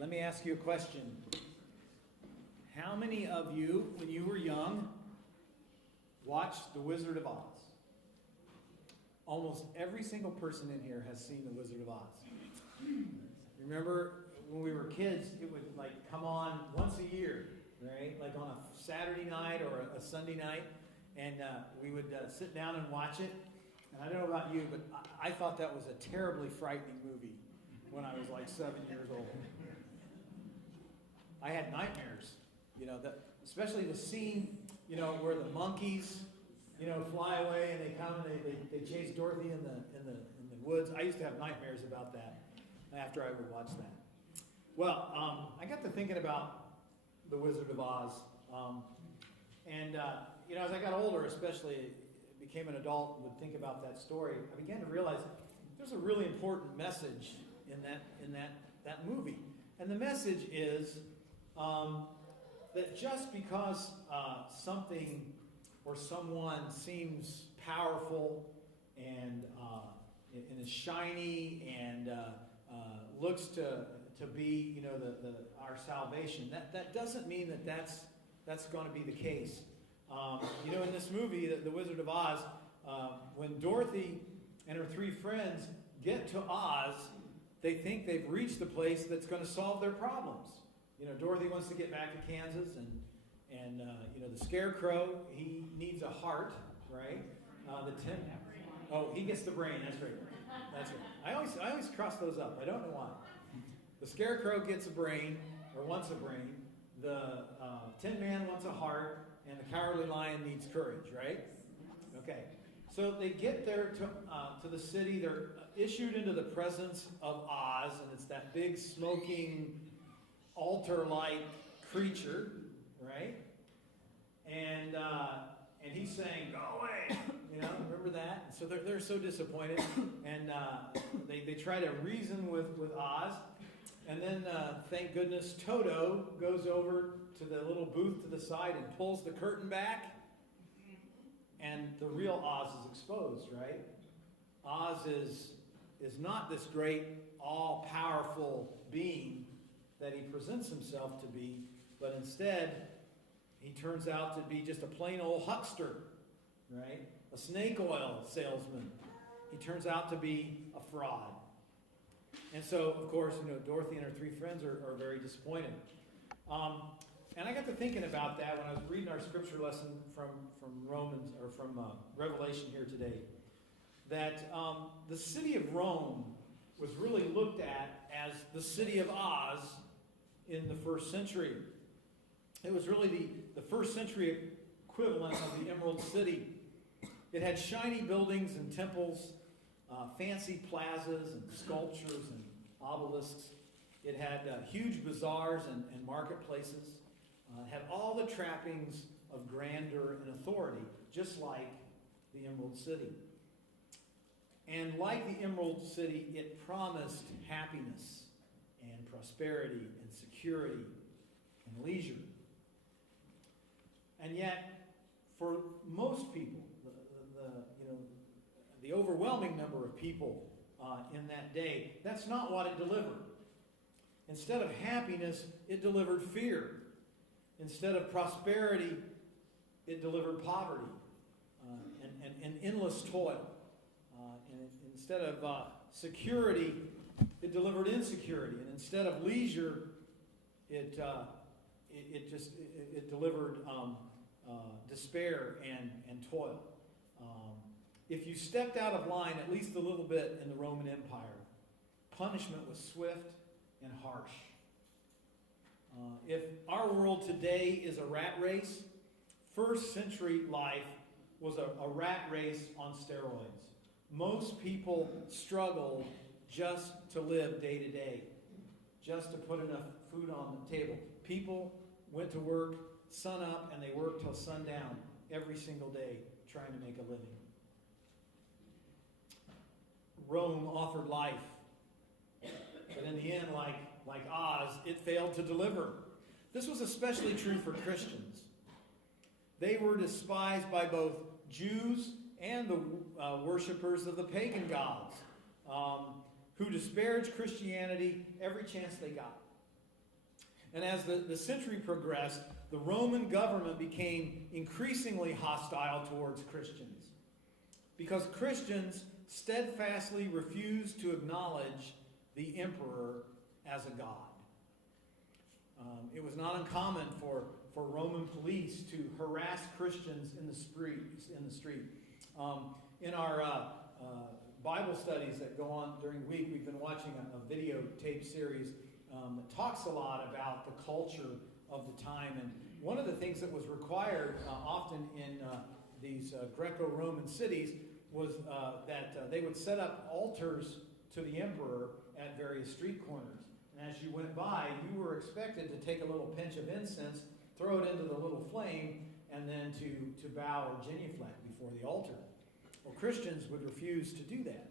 Let me ask you a question. How many of you, when you were young, watched The Wizard of Oz? Almost every single person in here has seen The Wizard of Oz. Remember when we were kids, it would come on once a year, right? Like on a Saturday night or a Sunday night, and we would sit down and watch it. And I don't know about you, but I thought that was a terribly frightening movie when I was 7 years old. I had nightmares, especially the scene, where the monkeys, fly away and they come and they chase Dorothy in the woods. I used to have nightmares about that after I would watch that. Well, I got to thinking about The Wizard of Oz, and as I got older, especially became an adult and would think about that story, I began to realize there's a really important message in that movie, and the message is that just because something or someone seems powerful and is shiny and looks to be our salvation, that doesn't mean that's going to be the case. In this movie, The Wizard of Oz, when Dorothy and her three friends get to Oz, they think they've reached the place that's going to solve their problems. Dorothy wants to get back to Kansas, and the Scarecrow, he needs a heart, right? He gets the brain. That's right. That's right. I always cross those up. I don't know why. The Scarecrow gets a brain, or wants a brain. The Tin Man wants a heart, and the Cowardly Lion needs courage, right? Okay. So they get there to the city. They're issued into the presence of Oz, and it's that big smoking altar-like creature, right? And he's saying, "Go away!" Remember that? And so they're so disappointed, and they try to reason with Oz, and then thank goodness Toto goes over to the little booth to the side and pulls the curtain back, and the real Oz is exposed, right? Oz is not this great, all-powerful being that he presents himself to be, but instead, he turns out to be just a plain old huckster, right? A snake oil salesman. He turns out to be a fraud. And so, of course, Dorothy and her three friends are very disappointed. And I got to thinking about that when I was reading our scripture lesson from Romans, or from Revelation here today, that the city of Rome was really looked at as the city of Oz in the first century. It was really the first century equivalent of the Emerald City. It had shiny buildings and temples, fancy plazas and sculptures and obelisks. It had huge bazaars and marketplaces. It had all the trappings of grandeur and authority, just like the Emerald City. And like the Emerald City, it promised happiness and prosperity and security and leisure. And yet, for most people, the overwhelming number of people in that day, that's not what it delivered. Instead of happiness, it delivered fear. Instead of prosperity, it delivered poverty and endless toil. And instead of security, it delivered insecurity. And instead of leisure, it delivered despair and toil. If you stepped out of line at least a little bit in the Roman Empire, punishment was swift and harsh. If our world today is a rat race, first century life was a rat race on steroids. Most people struggled just to live day to day, just to put enough food on the table. People went to work sun up and they worked till sundown every single day trying to make a living. Rome offered life, but in the end, like Oz, it failed to deliver. This was especially true for Christians. They were despised by both Jews and the worshippers of the pagan gods, who disparaged Christianity every chance they got. And as the century progressed, the Roman government became increasingly hostile towards Christians, because Christians steadfastly refused to acknowledge the emperor as a god. It was not uncommon for Roman police to harass Christians in the street. In our Bible studies that go on during the week, we've been watching a videotape series that talks a lot about the culture of the time. And one of the things that was required often in these Greco-Roman cities was that they would set up altars to the emperor at various street corners. And as you went by, you were expected to take a little pinch of incense, throw it into the little flame, and then to bow or genuflect before the altar. Well, Christians would refuse to do that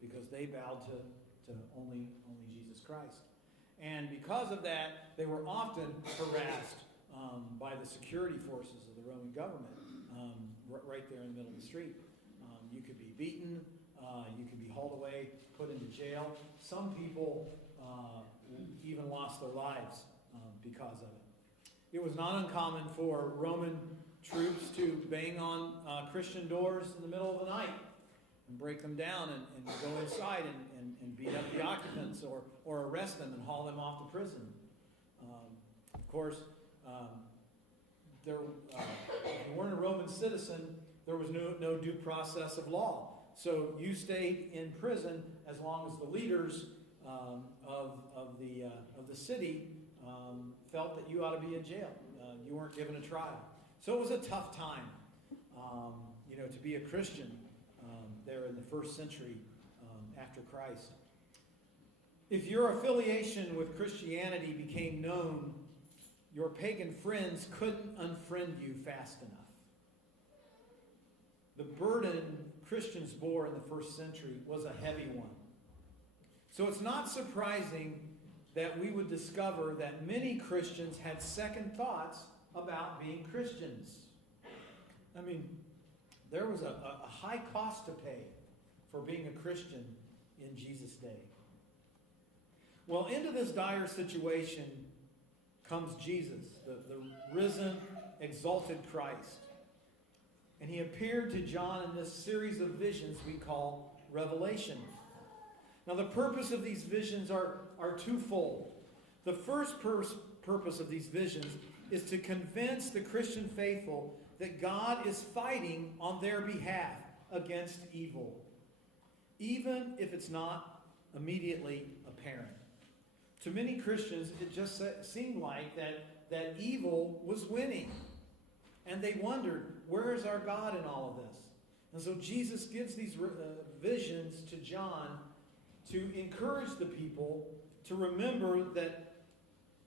because they bowed to only Jesus Christ. And because of that, they were often harassed by the security forces of the Roman government right there in the middle of the street. You could be beaten, you could be hauled away, put into jail. Some people even lost their lives because of it. It was not uncommon for Roman troops to bang on Christian doors in the middle of the night and break them down and go inside and beat up the occupants or arrest them and haul them off to prison. Of course, if you weren't a Roman citizen, there was no due process of law. So you stayed in prison as long as the leaders of the city felt that you ought to be in jail. You weren't given a trial. So it was a tough time, to be a Christian there in the first century after Christ. If your affiliation with Christianity became known, your pagan friends couldn't unfriend you fast enough. The burden Christians bore in the first century was a heavy one. So it's not surprising that we would discover that many Christians had second thoughts about being Christians. I mean, there was a high cost to pay for being a Christian in Jesus' day. Well, into this dire situation comes Jesus, the risen, exalted Christ. And he appeared to John in this series of visions we call Revelation. Now, the purpose of these visions are twofold. The first purpose of these visions is to convince the Christian faithful that God is fighting on their behalf against evil, even if it's not immediately apparent. To many Christians, it just seemed like that evil was winning. And they wondered, where is our God in all of this? And so Jesus gives these visions to John to encourage the people to remember that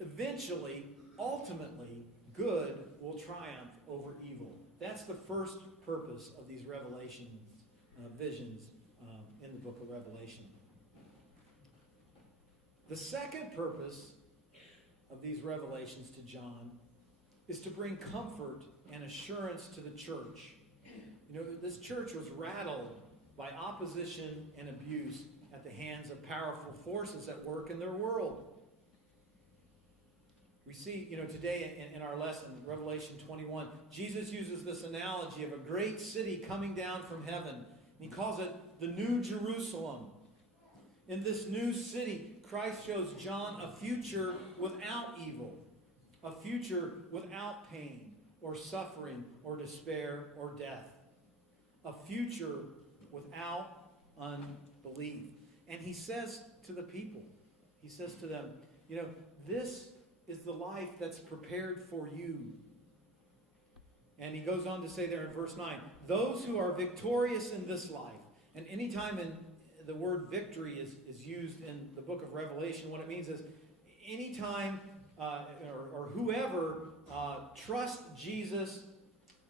eventually, ultimately, good will triumph over evil. That's the first purpose of these visions in the book of Revelation. The second purpose of these revelations to John is to bring comfort and assurance to the church. This church was rattled by opposition and abuse at the hands of powerful forces at work in their world. We see, today in our lesson, Revelation 21, Jesus uses this analogy of a great city coming down from heaven. And he calls it the New Jerusalem. In this new city, Christ shows John a future without evil, a future without pain or suffering or despair or death, a future without unbelief. And he says to the people, he says to them, this is the life that's prepared for you. And he goes on to say there in verse 9, those who are victorious in this life. And anytime the word victory is used in the book of Revelation, what it means is anytime or whoever trusts Jesus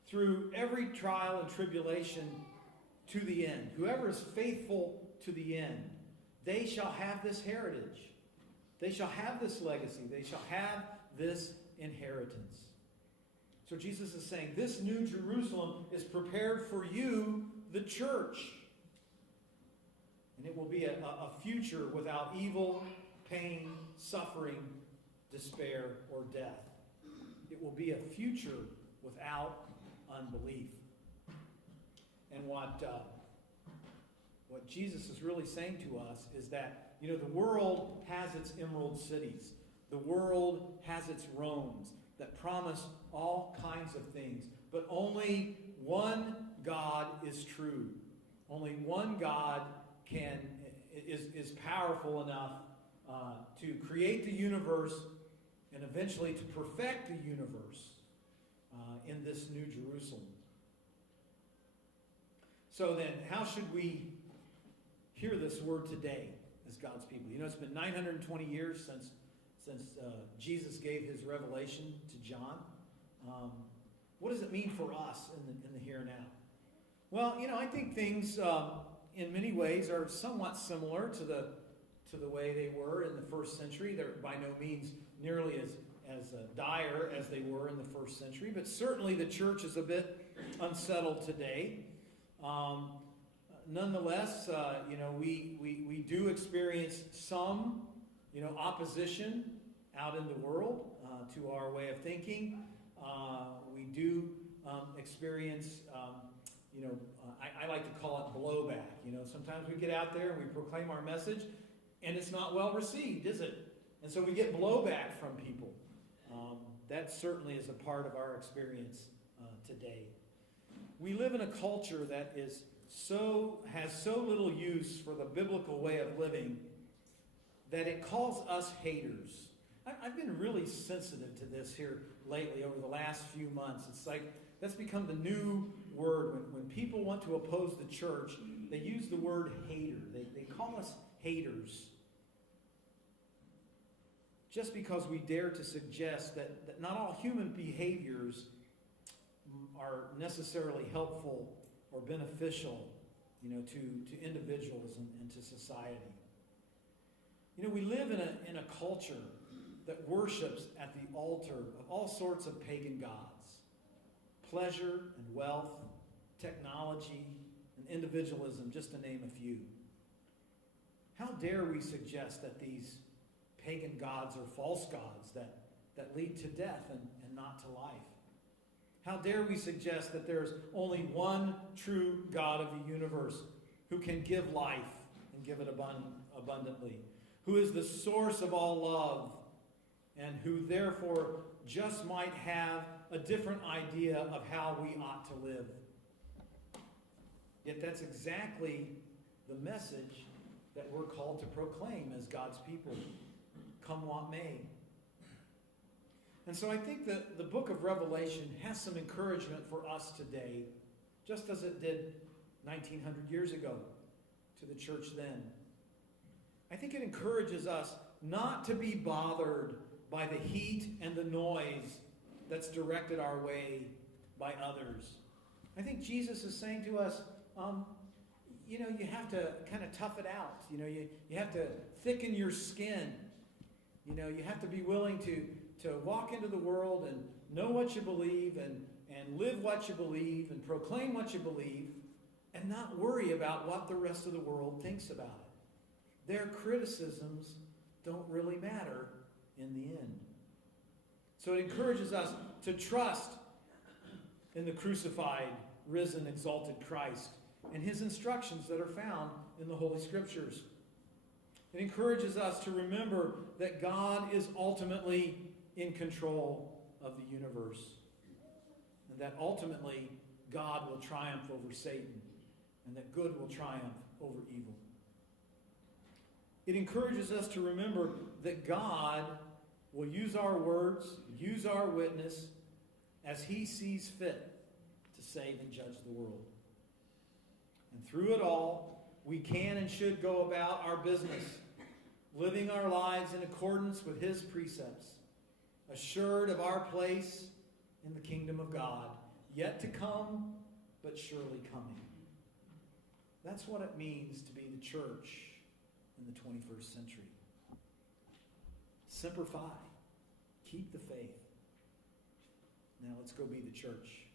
through every trial and tribulation to the end, whoever is faithful to the end, they shall have this heritage. They shall have this legacy. They shall have this inheritance. So Jesus is saying, this new Jerusalem is prepared for you, the church. And it will be a future without evil, pain, suffering, despair, or death. It will be a future without unbelief. And what Jesus is really saying to us is that, the world has its emerald cities. The world has its Romes that promise all kinds of things. But only one God is true. Only one God is powerful enough to create the universe and eventually to perfect the universe in this New Jerusalem. So then, how should we hear this word today as God's people? It's been 920 years since Jesus gave his revelation to John. What does it mean for us in the here and now? Well, I think things in many ways are somewhat similar to the way they were in the first century. They're by no means nearly as dire as they were in the first century, but certainly the church is a bit unsettled today. Nonetheless, we do experience some, opposition out in the world to our way of thinking. We do experience, I like to call it blowback. Sometimes we get out there and we proclaim our message, and it's not well received, is it? And so we get blowback from people. That certainly is a part of our experience today. We live in a culture that has so little use for the biblical way of living that it calls us haters. I've been really sensitive to this here lately over the last few months. It's like that's become the new word. When people want to oppose the church, they use the word hater. They call us haters. Just because we dare to suggest that not all human behaviors are necessarily helpful or beneficial, to individuals and to society. We live in a culture that worships at the altar of all sorts of pagan gods. Pleasure and wealth, technology and individualism, just to name a few. How dare we suggest that these pagan gods are false gods that lead to death and not to life? How dare we suggest that there's only one true God of the universe who can give life and give it abundantly, who is the source of all love, and who therefore just might have a different idea of how we ought to live. Yet that's exactly the message that we're called to proclaim as God's people, come what may. And so I think that the book of Revelation has some encouragement for us today, just as it did 1900 years ago to the church then. I think it encourages us not to be bothered by the heat and the noise that's directed our way by others. I think Jesus is saying to us, you have to kind of tough it out. You have to thicken your skin. You have to be willing to walk into the world and know what you believe and live what you believe and proclaim what you believe and not worry about what the rest of the world thinks about it. Their criticisms don't really matter in the end. So it encourages us to trust in the crucified, risen, exalted Christ and his instructions that are found in the Holy Scriptures. It encourages us to remember that God is ultimately in control of the universe, and that ultimately God will triumph over Satan, and that good will triumph over evil. It encourages us to remember that God will use our words, use our witness, as he sees fit to save and judge the world. And through it all, we can and should go about our business, living our lives in accordance with his precepts, assured of our place in the kingdom of God, yet to come, but surely coming. That's what it means to be the church in the 21st century. Semper Fi. Keep the faith. Now let's go be the church.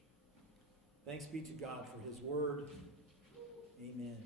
Thanks be to God for his word. Amen.